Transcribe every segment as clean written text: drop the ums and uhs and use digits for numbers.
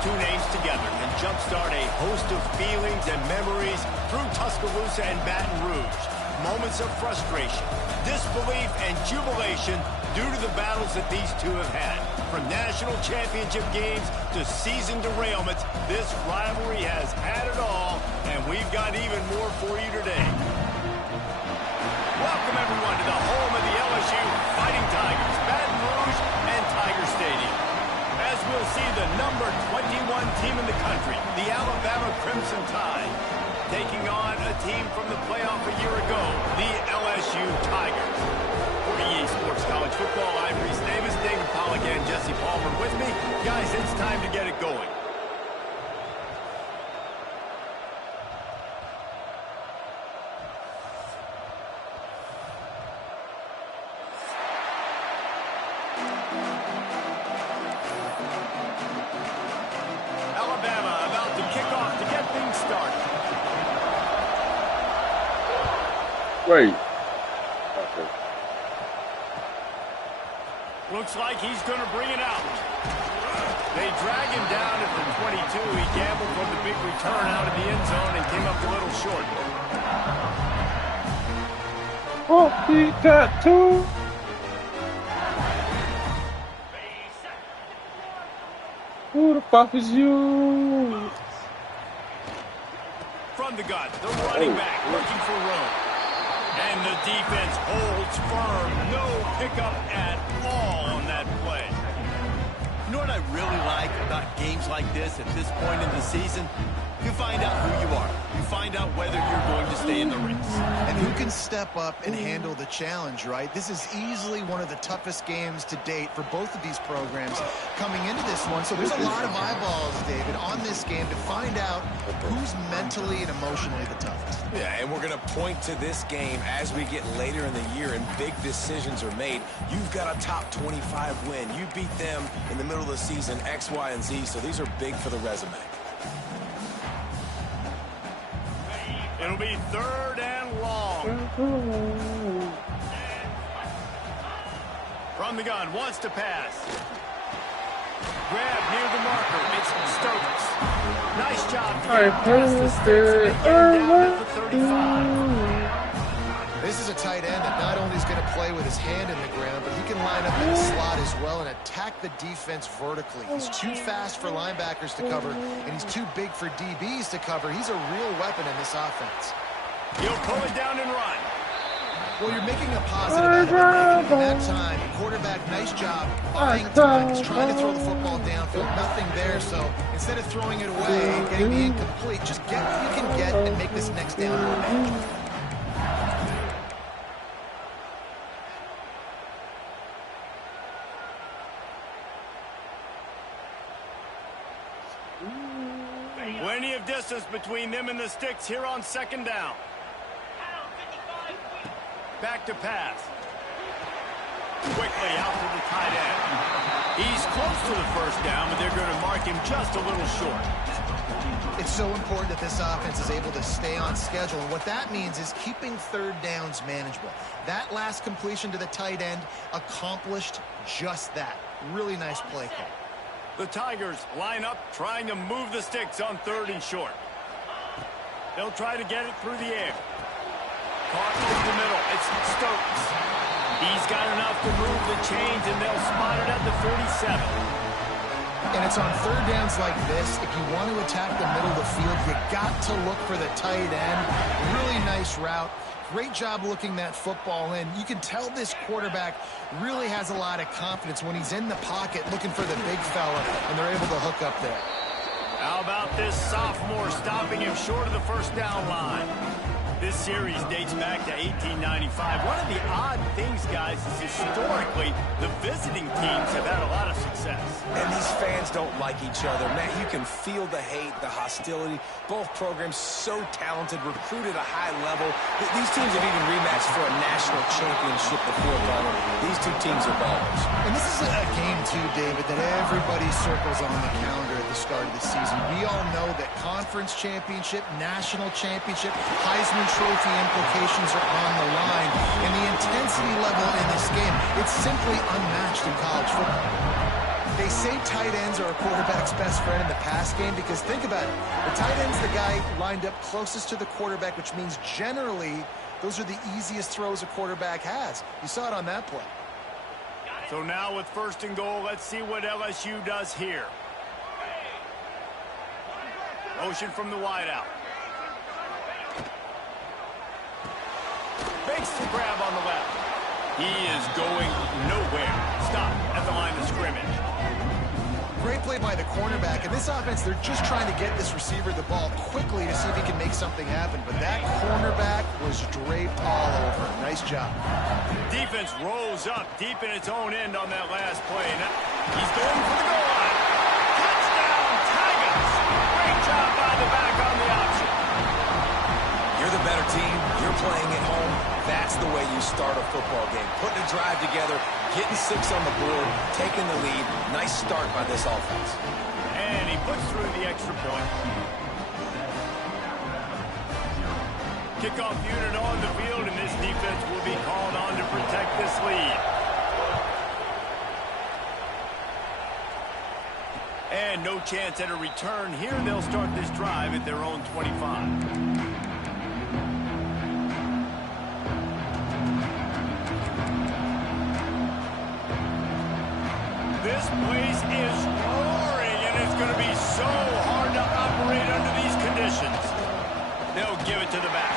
two names together and jumpstart a host of feelings and memories through Tuscaloosa and Baton Rouge. Moments of frustration, disbelief, and jubilation due to the battles that these two have had. From national championship games to season derailments, this rivalry has had it all, and we've got even more for you today. Welcome, everyone, to the home of the LSU Fighting Tigers, Baton Rouge and Tiger Stadium. As we'll see the number 21 team in the country, the Alabama Crimson Tide, taking on a team from the playoff a year ago, the LSU Tigers. For EA Sports College Football, I'm Reese Davis, David Pollack, and Jesse Palmer with me. Guys, it's time to get it going. Alabama about to kick off to get things started. Wait. Okay. Looks like he's going to bring it out. They drag him down at the 22. He gambled from the big return out of the end zone and came up a little short. Oh, he got two. Who the fuck is you? From the gun, the running back looking for room. And the defense holds firm. No pickup at all on that play. You know what I really like about games like this at this point in the season? You find out who you are. You find out whether you're going to stay in the race. And who can step up and handle the challenge, right? This is easily one of the toughest games to date for both of these programs coming into this one. So there's a lot of eyeballs, David, on this game to find out who's mentally and emotionally the toughest. Yeah, and we're going to point to this game as we get later in the year and big decisions are made. You've got a top 25 win. You beat them in the middle of the season, X, Y, and Z, so these are big for the resume. It'll be third and long. From the gun, wants to pass. Grab near the marker. It's Stokes. Nice job to get past the sticks and down at the 35. This is a tight end that not only is going to play with his hand in the ground, but he can line up in the slot as well and attack the defense vertically. He's too fast for linebackers to cover, and he's too big for DBs to cover. He's a real weapon in this offense. He'll pull it down and run. Well, you're making a positive out of it. And that time, quarterback, nice job buying time. He's trying to throw the football downfield. Nothing there, so instead of throwing it away and getting the incomplete, just get what you can get and make this next down more manageable. Plenty of distance between them and the sticks here on second down. Back to pass. Quickly out to the tight end. He's close to the first down, but they're going to mark him just a little short. It's so important that this offense is able to stay on schedule. And what that means is keeping third downs manageable. That last completion to the tight end accomplished just that. Really nice play call. The Tigers line up, trying to move the sticks on third and short. They'll try to get it through the air. Caught through the middle. It's Stokes. He's got enough to move the chains, and they'll spot it at the 37. And it's on third downs like this. If you want to attack the middle of the field, you got to look for the tight end. Really nice route. Great job looking that football in. You can tell this quarterback really has a lot of confidence when he's in the pocket looking for the big fella, and they're able to hook up there. How about this sophomore stopping him short of the first down line? This series dates back to 1895. One of the odd things, guys, is historically the visiting teams have had a lot of success. And these fans don't like each other. Man, you can feel the hate, the hostility. Both programs so talented, recruited at a high level. These teams have even rematched for a national championship before, Palmer. These two teams are ballers. And this is a game, too, David, that everybody circles on the calendar at the start of the season. We all know that conference championship, national championship, Heisman Trophy implications are on the line. And the intensity level in this game, it's simply unmatched in college football. They say tight ends are a quarterback's best friend in the pass game because think about it. The tight end's the guy lined up closest to the quarterback, which means generally those are the easiest throws a quarterback has. You saw it on that play. So now with 1st and goal, let's see what LSU does here. Motion from the wideout. Fakes the grab on the left. He is going nowhere. Stop at the line of scrimmage. Great play by the cornerback. In this offense, they're just trying to get this receiver the ball quickly to see if he can make something happen. But that cornerback was draped all over. Nice job. Defense rose up deep in its own end on that last play. Now he's going for the goal line. Touchdown, Tigers. Great job by the back on the option. You're the better team. You're playing at home. That's the way you start a football game. Putting a drive together, getting 6 on the board, taking the lead. Nice start by this offense. And he puts through the extra point. Kickoff unit on the field, and this defense will be called on to protect this lead. And no chance at a return here. They'll start this drive at their own 25. This place is roaring, and it's going to be so hard to operate under these conditions. They'll give it to the back.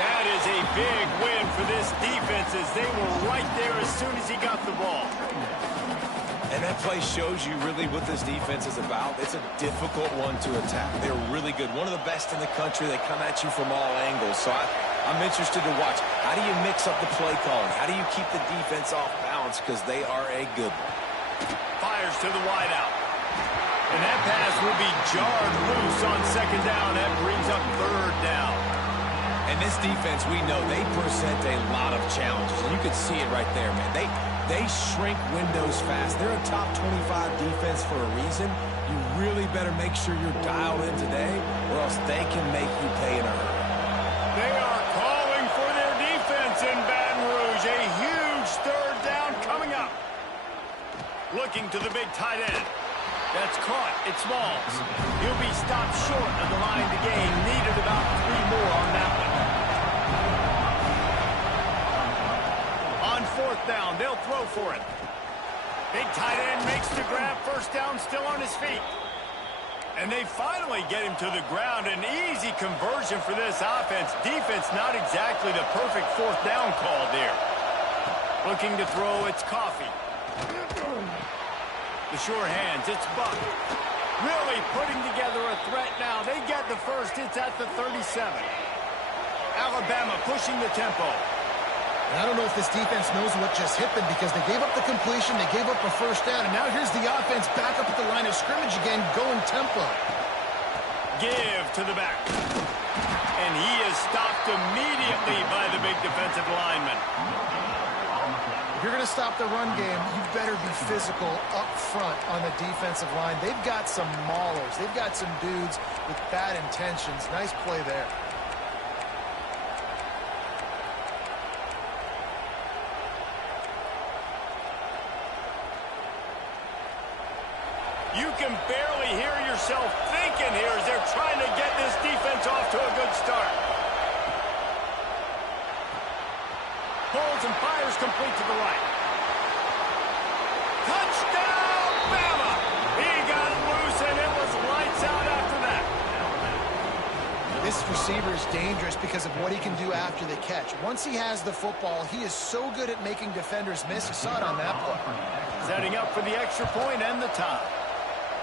That is a big win for this defense as they were right there as soon as he got the ball. And that play shows you really what this defense is about. It's a difficult one to attack. They're really good. One of the best in the country. They come at you from all angles. So I'm interested to watch. How do you mix up the play calling? How do you keep the defense off balance? Because they are a good one. Fires to the wideout. And that pass will be jarred loose on 2nd down. That brings up 3rd down. And this defense, we know, they present a lot of challenges. And you can see it right there, man. They shrink windows fast. They're a top 25 defense for a reason. You really better make sure you're dialed in today, or else they can make you pay in a hurry. They are calling for their defense in Baton Rouge. A huge 3rd down coming up. Looking to the big tight end. That's caught. It's Smalls. He'll be stopped short of the line to gain. Needed about 3 more on that one. On 4th down, they'll throw for it. Big tight end makes the grab. 1st down, still on his feet. And they finally get him to the ground. An easy conversion for this offense. Defense not exactly the perfect 4th down call there. Looking to throw, it's Coffee. The sure hands, it's Buck. Really putting together a threat now. They get the first. It's at the 37. Alabama pushing the tempo. And I don't know if this defense knows what just hit them because they gave up the completion, they gave up a 1st down, and now here's the offense back up at the line of scrimmage again, going tempo. Give to the back. And he is stopped immediately by the big defensive lineman. If you're going to stop the run game, you better be physical up front on the defensive line. They've got some maulers. They've got some dudes with bad intentions. Nice play there. You can barely hear yourself thinking here as they're trying to get this defense off to a good start. Pulls and fires complete to the right. Touchdown, Bama! He got loose, and it was lights out after that. This receiver is dangerous because of what he can do after the catch. Once he has the football, he is so good at making defenders miss. You saw it on that play. Setting up for the extra point and the tie.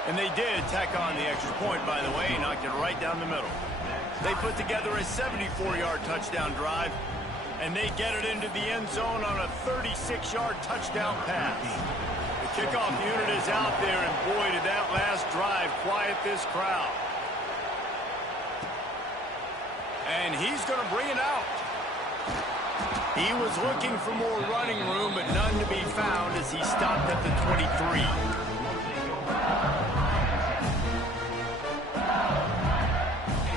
And they did tack on the extra point, by the way, knocked it right down the middle. They put together a 74-yard touchdown drive. And they get it into the end zone on a 36-yard touchdown pass. The kickoff unit is out there, and boy, did that last drive quiet this crowd. And he's going to bring it out. He was looking for more running room, but none to be found as he stopped at the 23.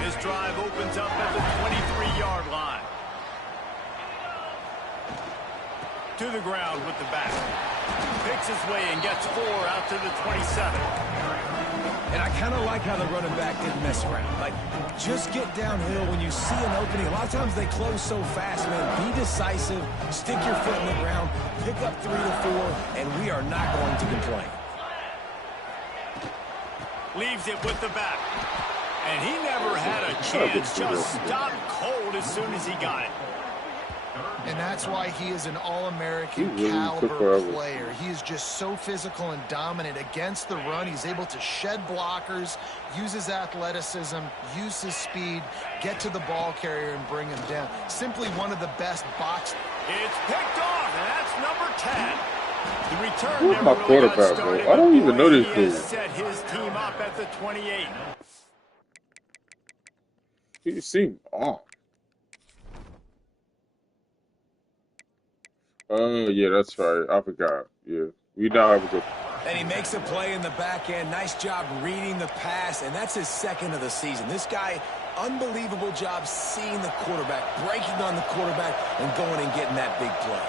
This drive opens up at the 23-yard line. To the ground with the back. Picks his way and gets 4 out to the 27. And I kind of like how the running back didn't mess around. Like, just get downhill when you see an opening. A lot of times they close so fast, man. Be decisive, stick your foot in the ground, pick up 3 to 4, and we are not going to complain. Leaves it with the back. And he never had a chance. Just stopped cold as soon as he got it. And that's why he is an all-American caliber player. He is just so physical and dominant against the run. He's able to shed blockers, use his athleticism, use his speed, get to the ball carrier and bring him down. Simply one of the best box. It's picked off, and that's number 10. The return Who's never my really quarterback, got bro? started. I don't even know this He dude. has set his team up at the 28. He seemed off. Oh, yeah, that's right. I forgot. Yeah. We now have a good. And he makes a play in the back end. Nice job reading the pass, and that's his second of the season. This guy, unbelievable job seeing the quarterback, breaking on the quarterback, and going and getting that big play.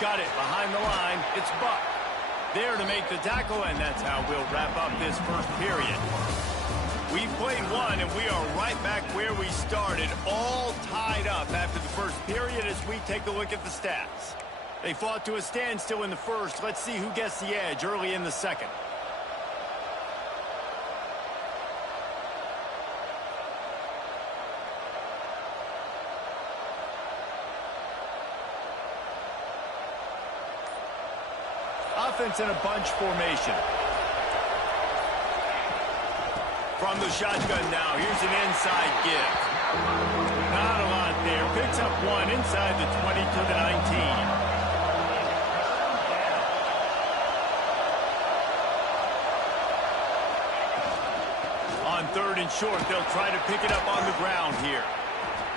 Got it behind the line. It's Buck. There to make the tackle, and that's how we'll wrap up this first period. We've played one, and we are right back where we started, all tied up after the first period as we take a look at the stats. They fought to a standstill in the first. Let's see who gets the edge early in the second. Offense in a bunch formation. From the shotgun now, here's an inside give. Not a lot there. Picks up 1 inside the 20 to the 19. On 3rd and short, they'll try to pick it up on the ground here.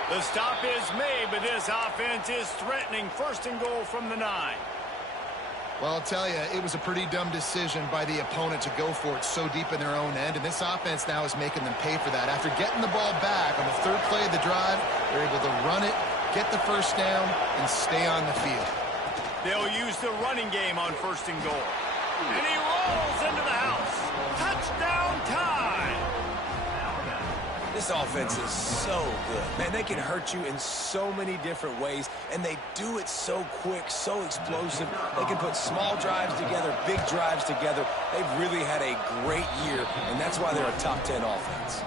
The stop is made, but this offense is threatening 1st and goal from the 9. Well, I'll tell you, it was a pretty dumb decision by the opponent to go for it so deep in their own end, and this offense now is making them pay for that. After getting the ball back on the 3rd play of the drive, they're able to run it, get the 1st down, and stay on the field. They'll use the running game on 1st and goal. And he rolls into the house. Touchdown time! This offense is so good. Man, they can hurt you in so many different ways, and they do it so quick, so explosive. They can put small drives together, big drives together. They've really had a great year, and that's why they're a top 10 offense.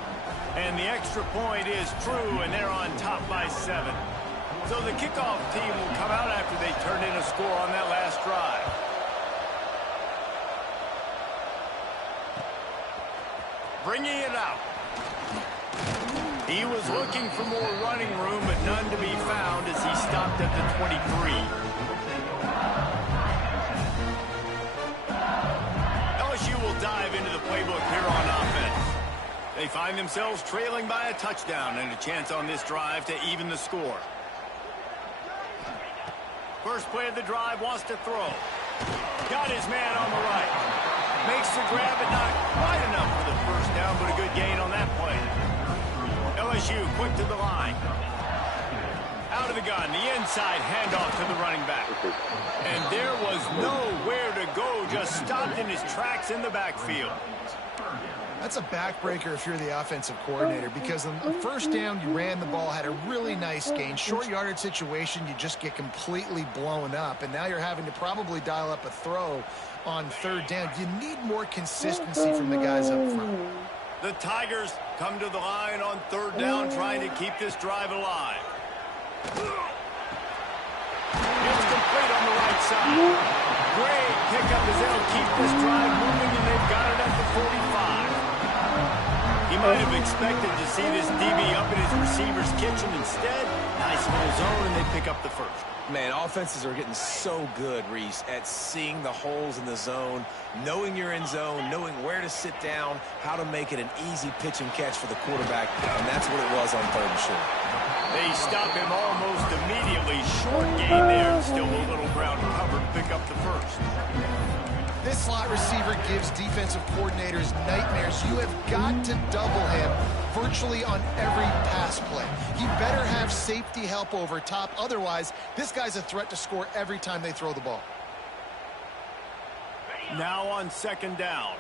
And the extra point is true, and they're on top by 7. So the kickoff team will come out after they turn in a score on that last drive. Bringing it out. He was looking for more running room, but none to be found as he stopped at the 23. LSU will dive into the playbook here on offense. They find themselves trailing by a touchdown and a chance on this drive to even the score. First play of the drive, wants to throw. Got his man on the right. Makes the grab, but not quite enough for the 1st down, but a good gain on that play. LSU quick to the line. Out of the gun, the inside handoff to the running back. And there was nowhere to go, just stopped in his tracks in the backfield. That's a backbreaker if you're the offensive coordinator, because on the 1st down, you ran the ball, had a really nice gain. Short yardage situation, you just get completely blown up, and now you're having to probably dial up a throw on 3rd down. You need more consistency from the guys up front. The Tigers come to the line on 3rd down, trying to keep this drive alive. It's complete on the right side. Great pickup as they'll keep this drive moving, and they've got it at the 45. He might have expected to see this DB up in his receiver's kitchen. Instead, nice little zone, and they pick up the 1st. Man, offenses are getting so good, Reese, at seeing the holes in the zone, knowing you're in zone, knowing where to sit down, how to make it an easy pitch and catch for the quarterback, and that's what it was on 3rd and short. They stop him almost immediately. Short gain there. Still a little ground covered. Pick up the 1st. This slot receiver gives defensive coordinators nightmares. You have got to double him virtually on every pass play. He better have safety help over top. Otherwise, this guy's a threat to score every time they throw the ball. Now on second down.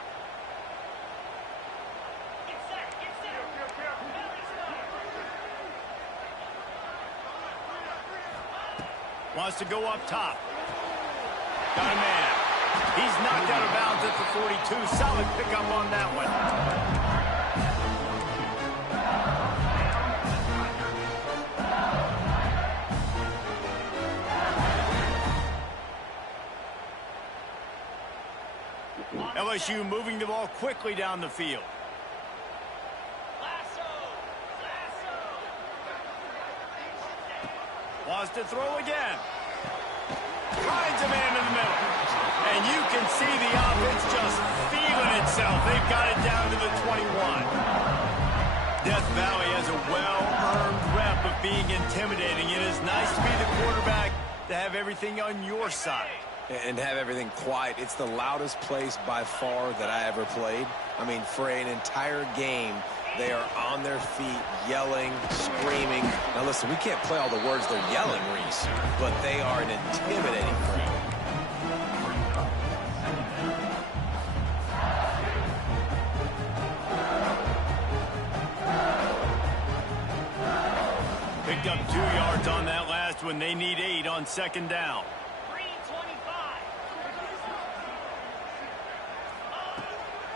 Wants to go up top. Got a man. He's knocked out of bounds at the 42. Solid pickup on that one. LSU moving the ball quickly down the field. Wants to throw again. Finds a man in the middle. And you can see the offense just feeling itself. They've got it down to the 21. Death Valley has a well-earned rep of being intimidating. It is nice to be the quarterback, to have everything on your side. And have everything quiet. It's the loudest place by far that I ever played. I mean, for an entire game, they are on their feet, yelling, screaming. Now, listen, we can't play all the words they're yelling, Reese, but they are an intimidating crowd. Picked up 2 yards on that last one. They need 8 on second down.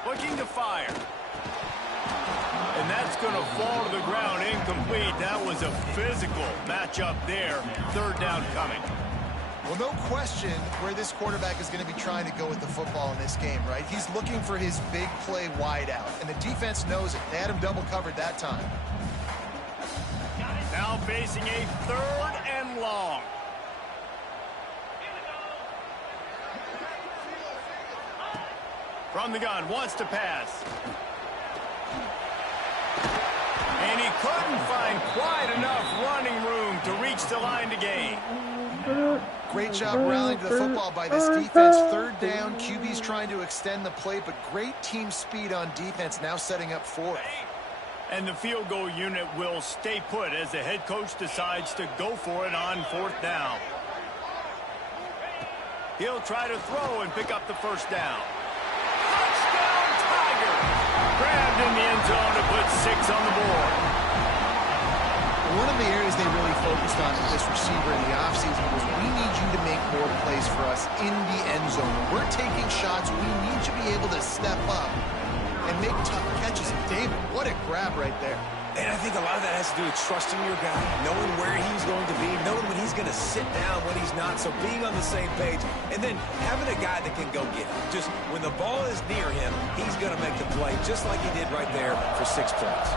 Looking to fire. And that's going to fall to the ground incomplete. That was a physical matchup there. Third down coming. Well, no question where this quarterback is going to be trying to go with the football in this game, right? He's looking for his big play wide out, and the defense knows it. They had him double covered that time. Now facing a 3rd and long. From the gun, wants to pass. And he couldn't find quite enough running room to reach the line to gain. Great job rallying to the football by this defense. 3rd down, QB's trying to extend the play, but great team speed on defense, now setting up 4th. And the field goal unit will stay put as the head coach decides to go for it on 4th down. He'll try to throw and pick up the first down. Touchdown, Tiger! Grabbed in the end zone to put 6 on the board. One of the areas they really focused on with this receiver in the offseason was we need you to make more plays for us in the end zone. When we're taking shots, we need you to be able to step up and make tough catches. David, what a grab right there. And I think a lot of that has to do with trusting your guy, knowing where he's going to be, knowing when he's going to sit down, when he's not, so being on the same page, and then having a guy that can go get it. Just when the ball is near him, he's going to make the play, just like he did right there for 6 points.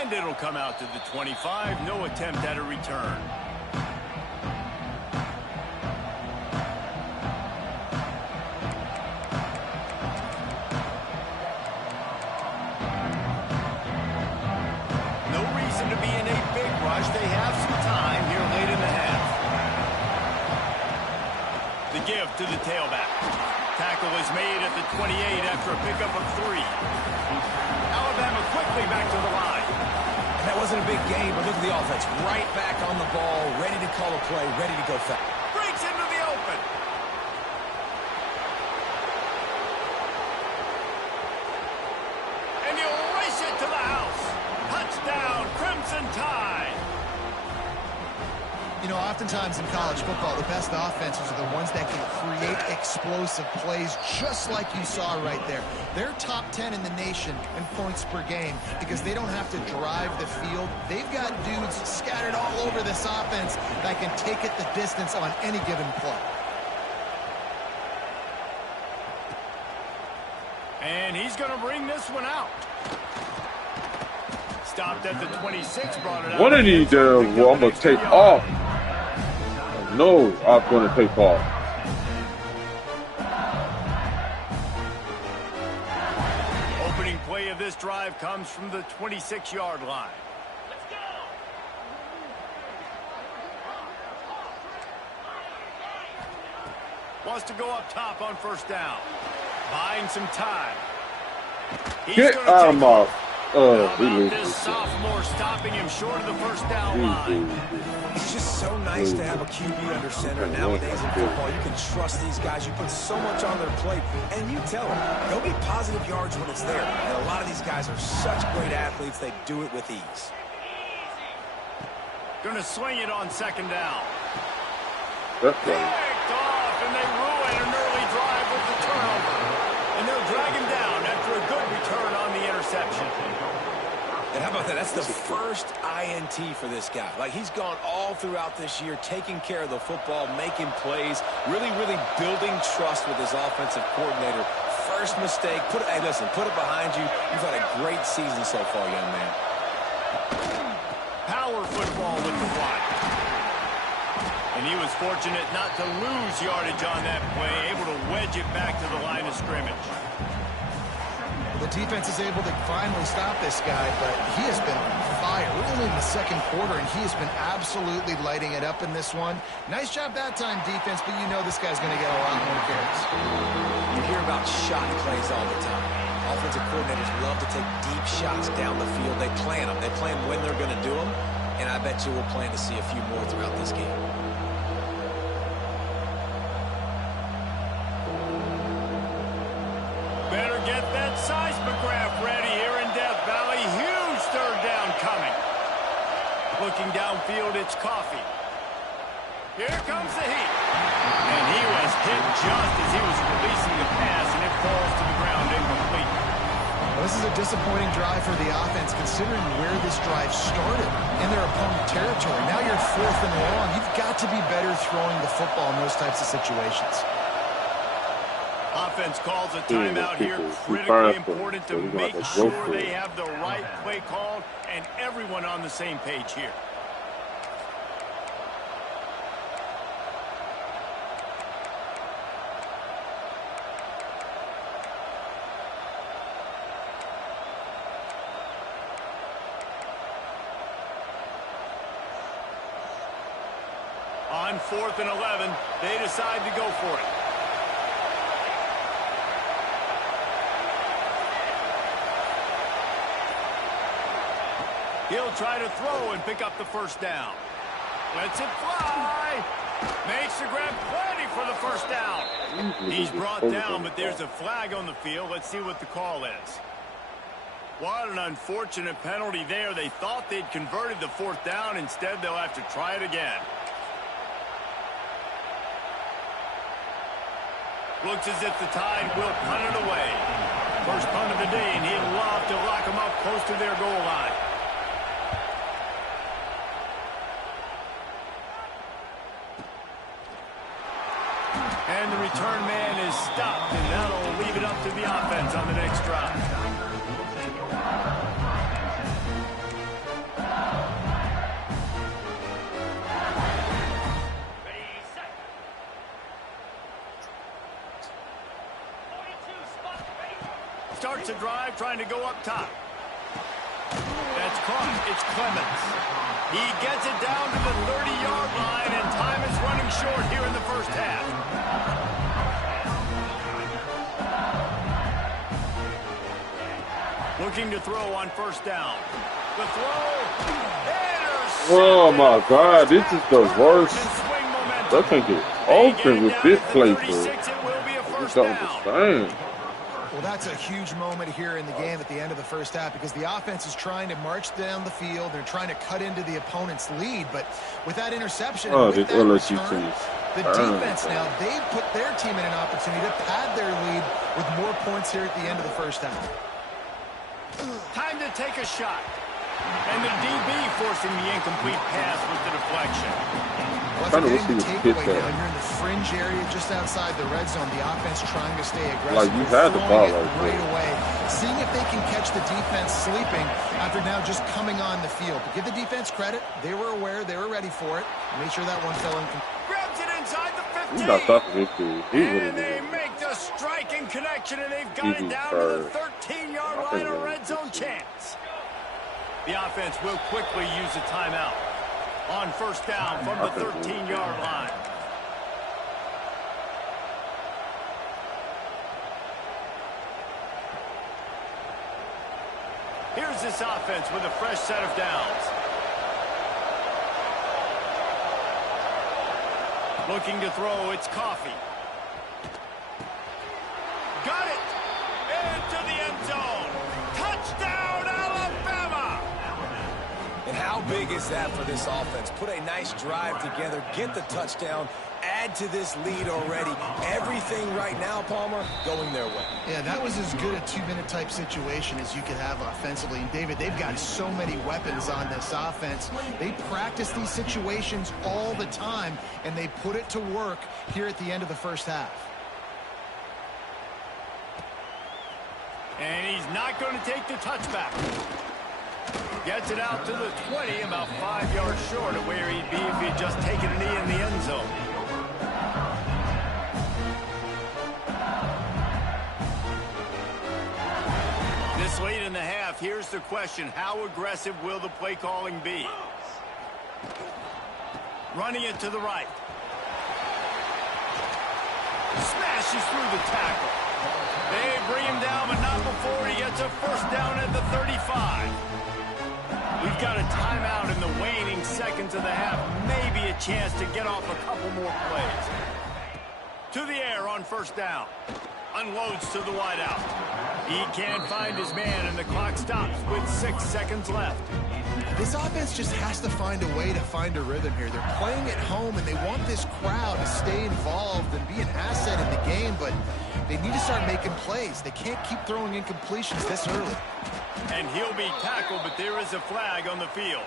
And it'll come out to the 25. No attempt at a return. No reason to be in a big rush. They have some time here late in the half. The give to the tailback. Tackle is made at the 28 after a pickup of 3. Alabama quickly back to the line. That wasn't a big game, but look at the offense. Right back on the ball, ready to call a play, ready to go fast. Breaks into the open. And he'll race it to the house. Touchdown, Crimson Tide. You know, oftentimes in college football, the best offenses are the ones that can create explosive plays, just like you saw right there. They're top 10 in the nation in points per game because they don't have to drive the field. They've got dudes scattered all over this offense that can take it the distance on any given play. And he's going to bring this one out. Stopped at the 26, brought it out. What did he do? Well, I'm going to take off. No, I'm going to take off. Opening play of this drive comes from the 26-yard line. Let's go. Wants to go up top on first down. Buying some time. Get out of my... How about this sophomore stopping him short of the first down line? It's just so nice to have a QB under center. Nowadays in football, you can trust these guys. You put so much on their plate, and you tell them, they'll get positive yards when it's there. And a lot of these guys are such great athletes, they do it with ease. Gonna swing it on second down. That's right. Picked off, and they ruin an early drive with the turnover. And they'll drag him down after a good return on the interception. And how about that? That's the first INT for this guy. Like, he's gone all throughout this year, taking care of the football, making plays, really, really building trust with his offensive coordinator. First mistake. Hey, listen, put it behind you. You've had a great season so far, young man. Power football with the block. And he was fortunate not to lose yardage on that play, able to wedge it back to the line of scrimmage. The defense is able to finally stop this guy, but he has been on fire. We're only in the second quarter, and he has been absolutely lighting it up in this one. Nice job that time, defense, but you know this guy's going to get a lot more carries. You hear about shot plays all the time. Offensive coordinators love to take deep shots down the field. They plan them. They plan when they're going to do them, and I bet you we'll plan to see a few more throughout this game. Better get that seismograph ready here in Death Valley. Huge third down coming. Looking downfield, it's Coffee. Here comes the heat. And he was hit just as he was releasing the pass, and it falls to the ground incomplete. Well, this is a disappointing drive for the offense, considering where this drive started in their opponent territory. Now you're 4th and long. You've got to be better throwing the football in those types of situations. Offense calls a timeout here. Critically important to make sure they have the right play called and everyone on the same page here. On 4th and 11, they decide to go for it. He'll try to throw and pick up the first down. Lets it fly. Makes the grab, plenty for the first down. He's brought down, but there's a flag on the field. Let's see what the call is. What an unfortunate penalty there. They thought they'd converted the 4th down. Instead, they'll have to try it again. Looks as if the Tide will punt it away. First punt of the day, and he'd love to lock them up close to their goal line. And the return man is stopped, and that'll leave it up to the offense on the next drive. Starts a drive trying to go up top. That's caught. It's Clemens. He gets it down to the 30-yard line, and time is running short here in the first half. Looking to throw on first down. The throw. Oh my God, this is the worst. I can't get open with this play through. I don't understand. Well, that's a huge moment here in the game at the end of the first half because the offense is trying to march down the field. They're trying to cut into the opponent's lead, but with that interception, with that LSU return, the defense now, they've put their team in an opportunity to pad their lead with more points here at the end of the first half. Time to take a shot. And the DB forcing the incomplete pass with the deflection. Well, that's getting the takeaway down here in the fringe area just outside the red zone. The offense trying to stay aggressive. Like you had the ball right away. Seeing if they can catch the defense sleeping after now just coming on the field. But give the defense credit. They were aware. They were ready for it. Make sure that one fell in. Grabs it inside the 15. He's not stopping this dude. And they make the striking connection, and they've got it down to the 13-yard line, a red zone chance. The offense will quickly use a timeout on first down from the 13-yard line. Here's this offense with a fresh set of downs. Looking to throw, it's Coffee. Got it! Into the end zone. Touchdown, Alabama! And how big is that for this offense? Put a nice drive together, get the touchdown, add to this lead already. Everything right now, Palmer, going their way. Yeah, that was as good a two-minute type situation as you could have offensively. And, David, they've got so many weapons on this offense. They practice these situations all the time, and they put it to work here at the end of the first half. And he's not going to take the touchback. Gets it out to the 20, about 5 yards short of where he'd be if he'd just taken a knee in the end zone. This late in the half, here's the question. How aggressive will the play calling be? Running it to the right. Smashes through the tackle. They bring him down, but not before he gets a first down at the 35. We've got a timeout in the waning seconds of the half. Maybe a chance to get off a couple more plays. To the air on first down. Unloads to the wideout. He can't find his man, and the clock stops with 6 seconds left. This offense just has to find a way to find a rhythm here. They're playing at home, and they want this crowd to stay involved and be an asset in the game, but they need to start making plays. They can't keep throwing incompletions this early. And he'll be tackled, but there is a flag on the field.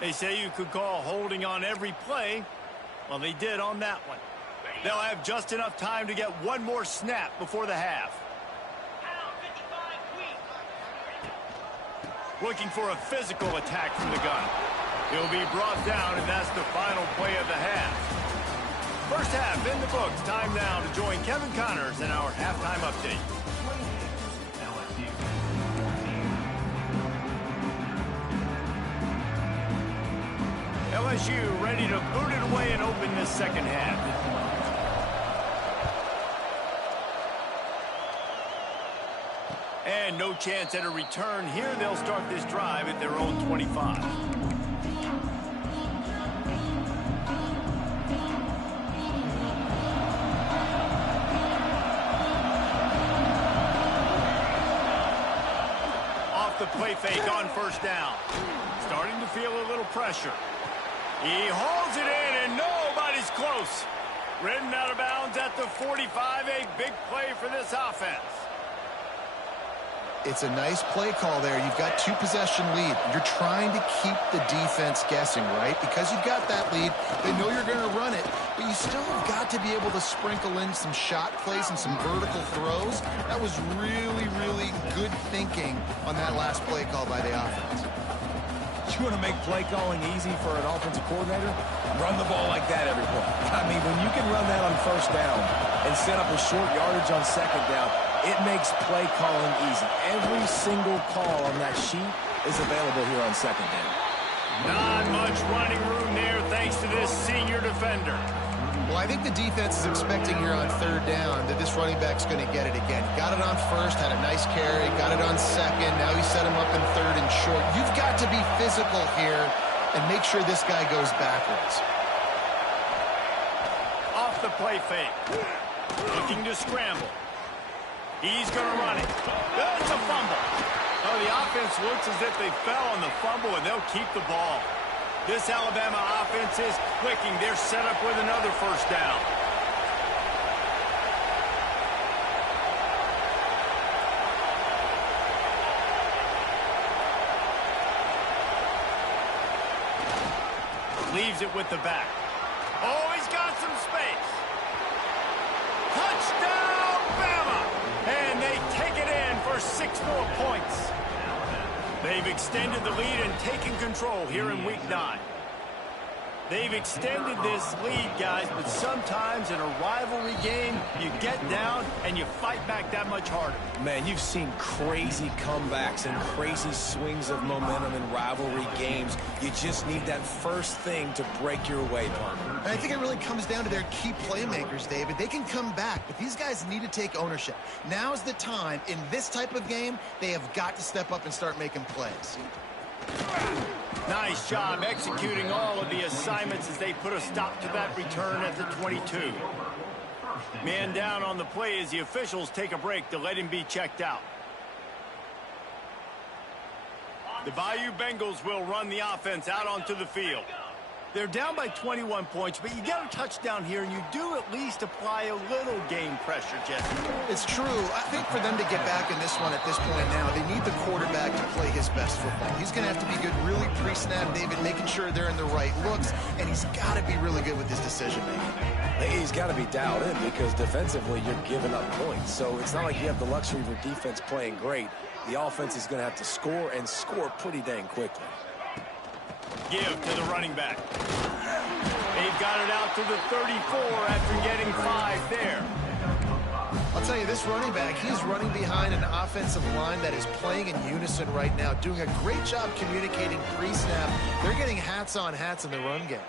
They say you could call holding on every play. Well, they did on that one. They'll have just enough time to get one more snap before the half. Looking for a physical attack from the gun. He'll be brought down, and that's the final play of the half. First half in the books. Time now to join Kevin Connors in our halftime update. LSU ready to boot it away and open this second half. And no chance at a return here. They'll start this drive at their own 25. Off the play fake on first down. Starting to feel a little pressure. He hauls it in, and nobody's close. Ridden out of bounds at the 45. A big play for this offense. It's a nice play call there. You've got 2-possession lead. You're trying to keep the defense guessing, right? Because you've got that lead, they know you're going to run it, but you still have got to be able to sprinkle in some shot plays and some vertical throws. That was really, really good thinking on that last play call by the offense. You want to make play calling easy for an offensive coordinator? Run the ball like that every play. I mean, when you can run that on first down and set up a short yardage on second down, it makes play calling easy. Every single call on that sheet is available here on second down. Not much running room there thanks to this senior defender. Well, I think the defense is expecting here on third down that this running back's going to get it again. Got it on first, had a nice carry, got it on second. Now he set him up in third and short. You've got to be physical here and make sure this guy goes backwards. Off the play fake. Looking to scramble. He's going to run it. That's a fumble. Oh, the offense looks as if they fell on the fumble, and they'll keep the ball. This Alabama offense is clicking. They're set up with another first down. Leaves it with the back. Oh, he's got some space. Touchdown, Bama! And they take it in for 6 more points. They've extended the lead and taken control here in Week 9. They've extended this lead, guys, but sometimes in a rivalry game, you get down and you fight back that much harder. Man, you've seen crazy comebacks and crazy swings of momentum in rivalry games. You just need that first thing to break your way, partner. And I think it really comes down to their key playmakers, David. They can come back, but these guys need to take ownership. Now's the time. In this type of game, they have got to step up and start making plays. Nice job executing all of the assignments as they put a stop to that return at the 22. Man down on the play as the officials take a break to let him be checked out. The Bayou Bengals will run the offense out onto the field. They're down by 21 points, but you get a touchdown here, and you do at least apply a little game pressure, Jesse. It's true. I think for them to get back in this one at this point now, they need the quarterback to play his best football. He's going to have to be good really pre-snap, David, making sure they're in the right looks, and he's got to be really good with his decision-making. He's got to be dialed in because defensively you're giving up points. So it's not like you have the luxury of your defense playing great. The offense is going to have to score and score pretty dang quickly. Give to the running back. They've got it out to the 34 after getting 5 there. I'll tell you, this running back, he's running behind an offensive line that is playing in unison right now, doing a great job communicating pre-snap. They're getting hats on hats in the run game.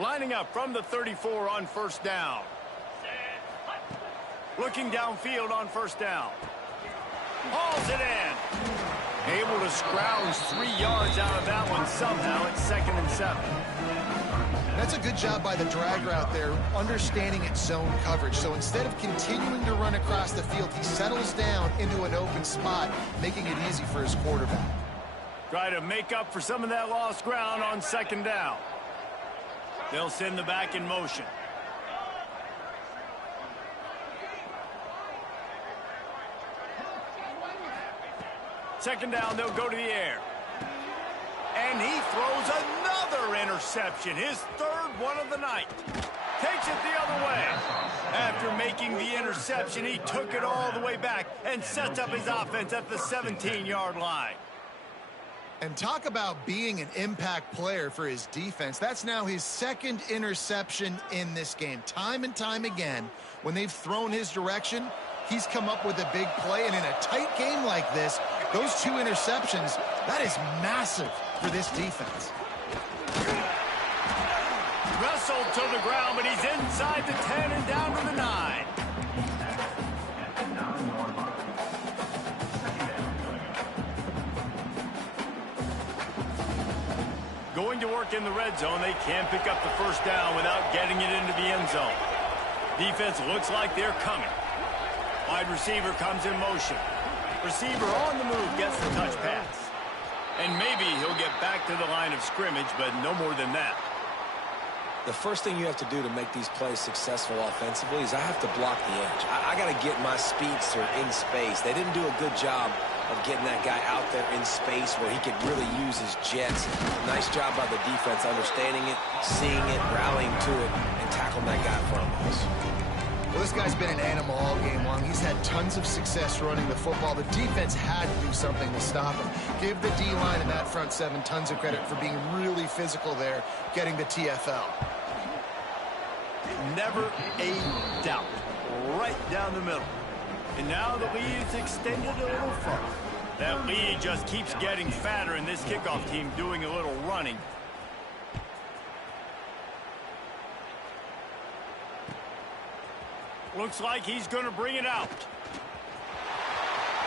Lining up from the 34 on first down. Looking downfield on first down. Hauls it in. Able to scrounge 3 yards out of that one somehow. It's 2nd and 7. That's a good job by the drag route there, understanding its zone coverage. So instead of continuing to run across the field, he settles down into an open spot, making it easy for his quarterback. Try to make up for some of that lost ground on 2nd down. They'll send the back in motion. Second down, they'll go to the air. And he throws another interception, his 3rd one of the night. Takes it the other way. After making the interception, he took it all the way back and sets up his offense at the 17-yard line. And talk about being an impact player for his defense. That's now his 2nd interception in this game. Time and time again, when they've thrown his direction, he's come up with a big play. And in a tight game like this, those 2 interceptions, that is massive for this defense. Wrestled to the ground, but he's inside the 10 and down to the 9. Going to work in the red zone, they can pick up the first down without getting it into the end zone. Defense looks like they're coming. Wide receiver comes in motion. Receiver on the move gets the touch pass. And maybe he'll get back to the line of scrimmage, but no more than that. The first thing you have to do to make these plays successful offensively is I have to block the edge. I got to get my speedster in space. They didn't do a good job of getting that guy out there in space where he could really use his jets. Nice job by the defense understanding it, seeing it, rallying to it, and tackling that guy in front of us. Well, this guy's been an animal all game long. He's had tons of success running the football. The defense had to do something to stop him. Give the D-line and that front 7 tons of credit for being really physical there, getting the TFL. Never a doubt. Right down the middle. And now the lead is extended a little further. That lead just keeps getting fatter, and this kickoff team doing a little running. Looks like he's going to bring it out.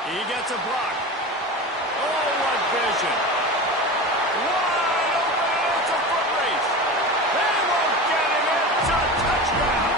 He gets a block. Oh, what vision. Wide open, it's a foot race. They won't get him. It's a touchdown.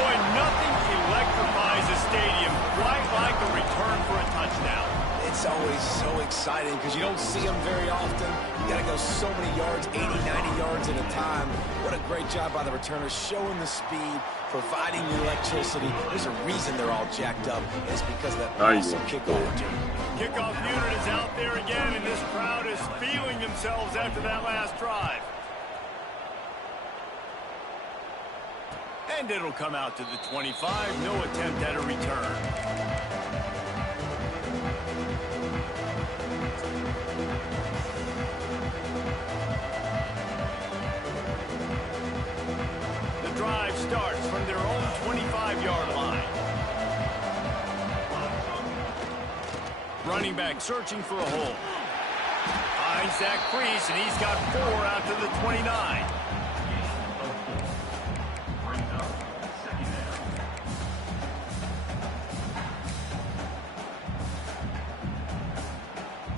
Boy, nothing electrifies a stadium quite like a return for a touchdown. It's always so exciting because you don't see them very often. You got to go so many yards, 80, 90 yards at a time. What a great job by the returners, showing the speed, providing the electricity. There's a reason they're all jacked up. It's because of that awesome kickoff return. Kickoff unit is out there again, and this crowd is feeling themselves after that last drive. And it'll come out to the 25. No attempt at a return. starts from their own 25-yard line. Running back searching for a hole. Finds that crease, and he's got 4 out to the 29.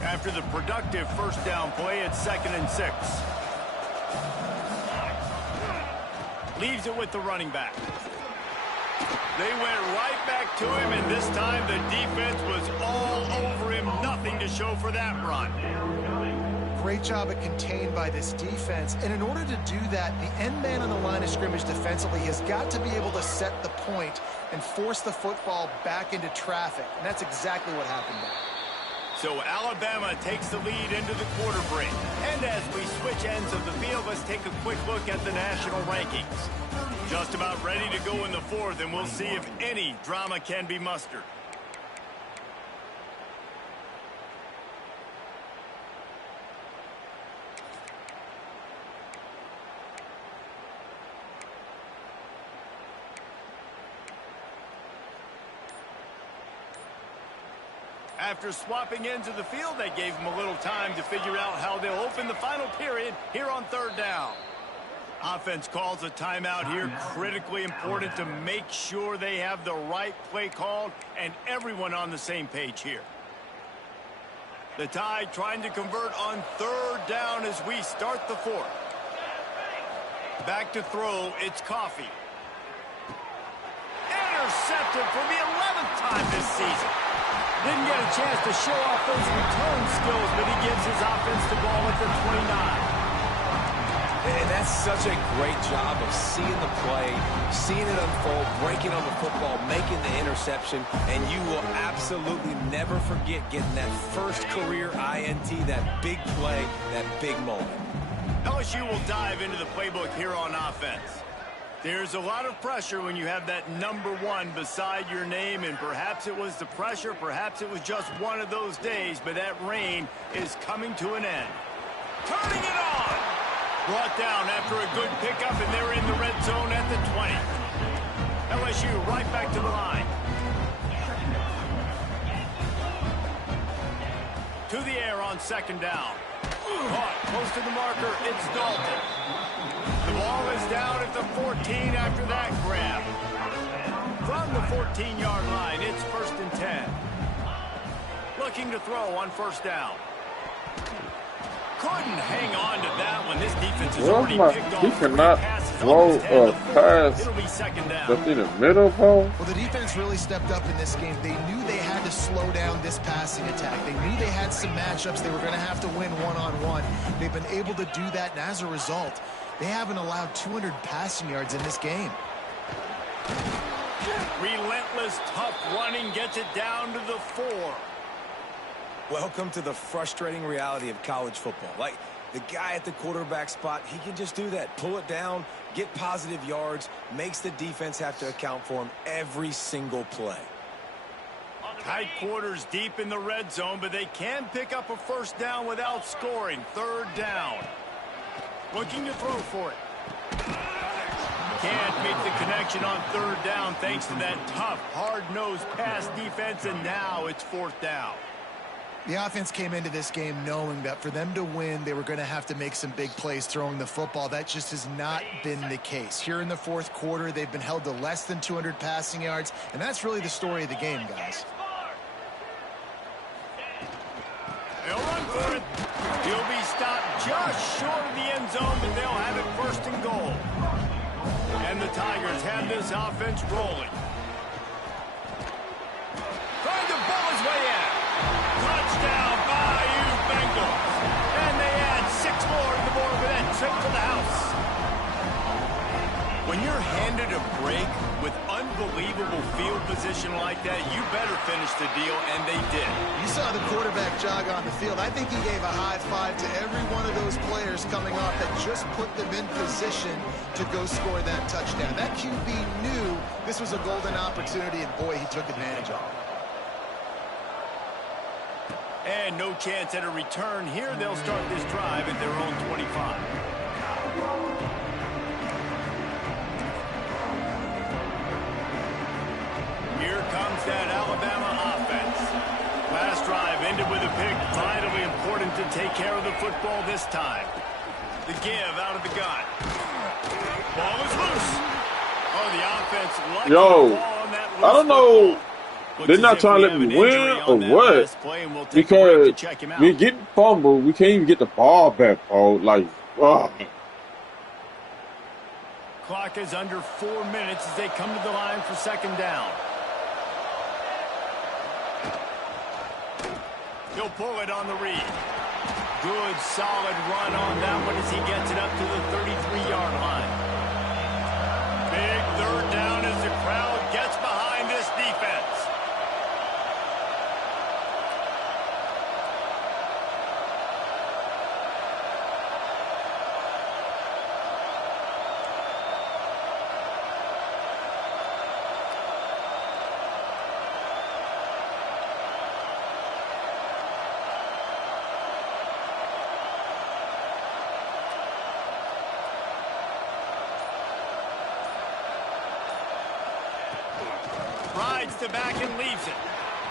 After the productive first down play, it's 2nd and 6. Leaves it with the running back. They went right back to him, and this time the defense was all over him. Nothing to show for that run. Great job at contained by this defense. And in order to do that, the end man on the line of scrimmage defensively has got to be able to set the point and force the football back into traffic. And that's exactly what happened there. So Alabama takes the lead into the quarter break. And as we switch ends of the field, let's take a quick look at the national rankings. Just about ready to go in the 4th, and we'll see if any drama can be mustered. After swapping ends of the field, they gave them a little time to figure out how they'll open the final period here on 3rd down. Offense calls a timeout here, critically important to make sure they have the right play called and everyone on the same page here. The Tide trying to convert on 3rd down as we start the 4th. Back to throw, it's Coffee. Intercepted for the 11th time this season. Didn't get a chance to show off those return skills, but he gives his offense the ball at the 29. And that's such a great job of seeing the play, seeing it unfold, breaking on the football, making the interception, and you will absolutely never forget getting that first career INT, that big play, that big moment. LSU will dive into the playbook here on offense. There's a lot of pressure when you have that number 1 beside your name, and perhaps it was the pressure, perhaps it was just one of those days, but that reign is coming to an end. Turning it on! Brought down after a good pickup, and they're in the red zone at the 20. LSU right back to the line. To the air on 2nd down. Caught close to the marker, it's Dalton. The ball is down at the 14 after that grab. From the 14-yard line, it's 1st and 10. Looking to throw on 1st down. Couldn't hang on to that one. This defense is already picked off. He cannot throw a pass that's in the middle, Paul. Well, the defense really stepped up in this game. They knew they had to slow down this passing attack. They knew they had some matchups they were going to have to win one-on-one. They've been able to do that, and as a result, they haven't allowed 200 passing yards in this game. Relentless, tough running gets it down to the 4. Welcome to the frustrating reality of college football. Like, the guy at the quarterback spot, he can just do that. Pull it down, get positive yards, makes the defense have to account for him every single play. Tight quarters deep in the red zone, but they can pick up a 1st down without scoring. 3rd down. Looking to throw for it. Can't make the connection on 3rd down thanks to that tough, hard-nosed pass defense, and now it's 4th down. The offense came into this game knowing that for them to win, they were going to have to make some big plays throwing the football. That just has not been the case. Here in the 4th quarter, they've been held to less than 200 passing yards, and that's really the story of the game, guys. They'll run for it. He'll be stopped just short of the end zone, but they'll have it 1st and goal. And the Tigers have this offense rolling. Trying to ball his way in. Touchdown, Bayou Bengals. And they add 6 more to the board with that trip to the house. When you're handed a break with unbelievable field position like that, you better finish the deal, and they did. You saw the quarterback jog on the field. I think he gave a high five to every one of those players coming off that just put them in position to go score that touchdown. That QB knew this was a golden opportunity, and boy, he took advantage of it. And no chance at a return here. They'll start this drive at their own 25. that Alabama offense. Last drive ended with a pick. Vitally important to take care of the football this time. The give out of the gun. Ball is loose. Oh, the offense likes the ball on that loose I don't know. football. They're not trying to let me win or what? Because we're getting fumbled. We can't even get the ball back, bro. Like, Clock is under 4 minutes as they come to the line for second down. He'll pull it on the read. Good, solid run on that one as he gets it up to the 33-yard line. Big third down as the crowd gets behind this defense. Rides to back and leaves it.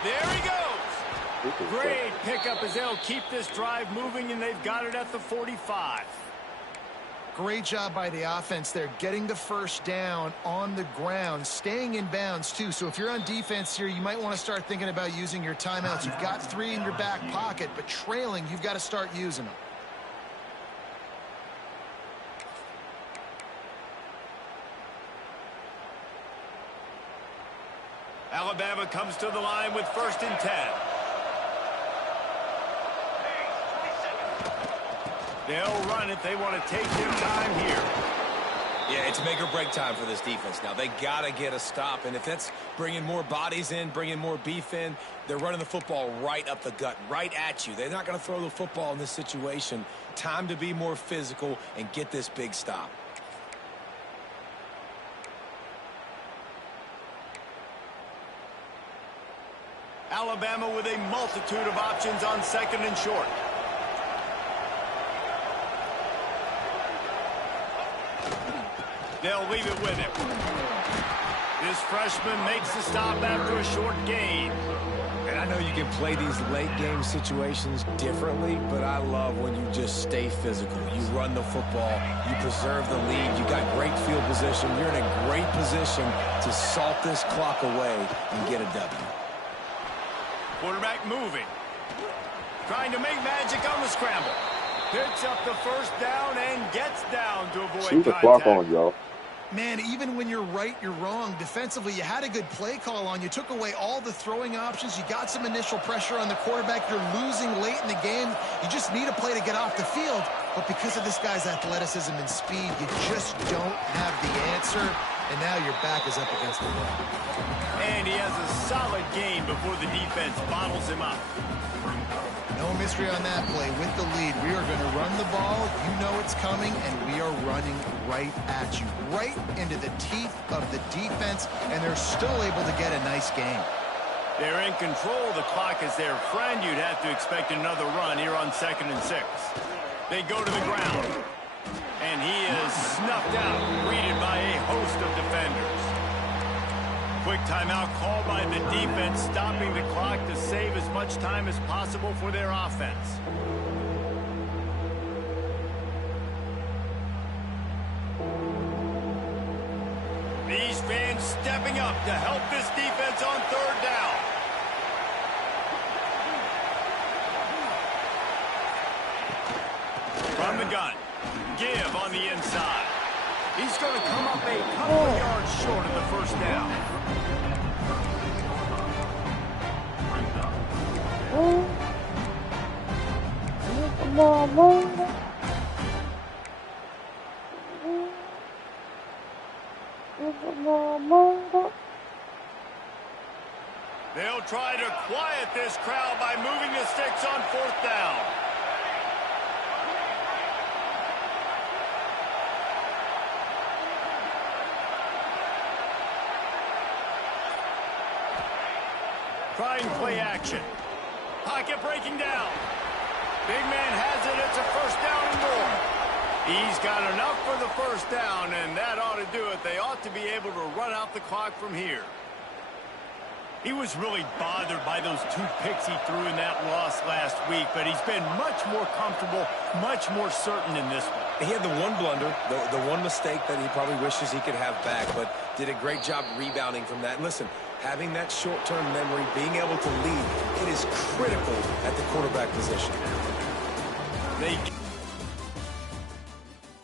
There he goes. Great pickup as they'll keep this drive moving, and they've got it at the 45. Great job by the offense there, getting the first down on the ground, staying in bounds too. So if you're on defense here, you might want to start thinking about using your timeouts. You've got 3 in your back pocket, but trailing, you've got to start using them. Alabama comes to the line with 1st and 10. They'll run it. They want to take their time here. Yeah, it's make or break time for this defense now. They got to get a stop, and if that's bringing more bodies in, bringing more beef in, they're running the football right up the gut, right at you. They're not going to throw the football in this situation. Time to be more physical and get this big stop. Alabama with a multitude of options on 2nd and short. They'll leave it with him. This freshman makes the stop after a short gain. And I know you can play these late game situations differently, but I love when you just stay physical. You run the football, you preserve the lead, you got great field position. You're in a great position to salt this clock away and get a W. Quarterback moving. Trying to make magic on the scramble. Picks up the first down and gets down to avoid shoot the contact. clock on, y'all. Man, even when you're right, you're wrong. Defensively, you had a good play call on. You took away all the throwing options. You got some initial pressure on the quarterback. You're losing late in the game. You just need a play to get off the field. But because of this guy's athleticism and speed, you just don't have the answer. And now your back is up against the wall. And he has a solid game before the defense bottles him up. No mystery on that play. With the lead, we are going to run the ball. You know it's coming, and we are running right at you, right into the teeth of the defense, and they're still able to get a nice game. They're in control. The clock is their friend. You'd have to expect another run here on 2nd and 6. They go to the ground, and he is snuffed out, greeted by a host of defenders. Quick timeout called by the defense, stopping the clock to save as much time as possible for their offense. These fans stepping up to help this defense on 3rd down. From the gun, give on the inside. He's going to come up a couple of yards short of the 1st down. They'll try to quiet this crowd by moving the sticks on 4th down. Trying play action. Pocket breaking down. Big man has it. It's a 1st down and more. He's got enough for the 1st down, and that ought to do it. They ought to be able to run out the clock from here. He was really bothered by those 2 picks he threw in that loss last week, but he's been much more comfortable, much more certain in this one. He had the one blunder, the one mistake that he probably wishes he could have back, but did a great job rebounding from that. And listen, having that short-term memory, being able to lead, it is critical at the quarterback position. They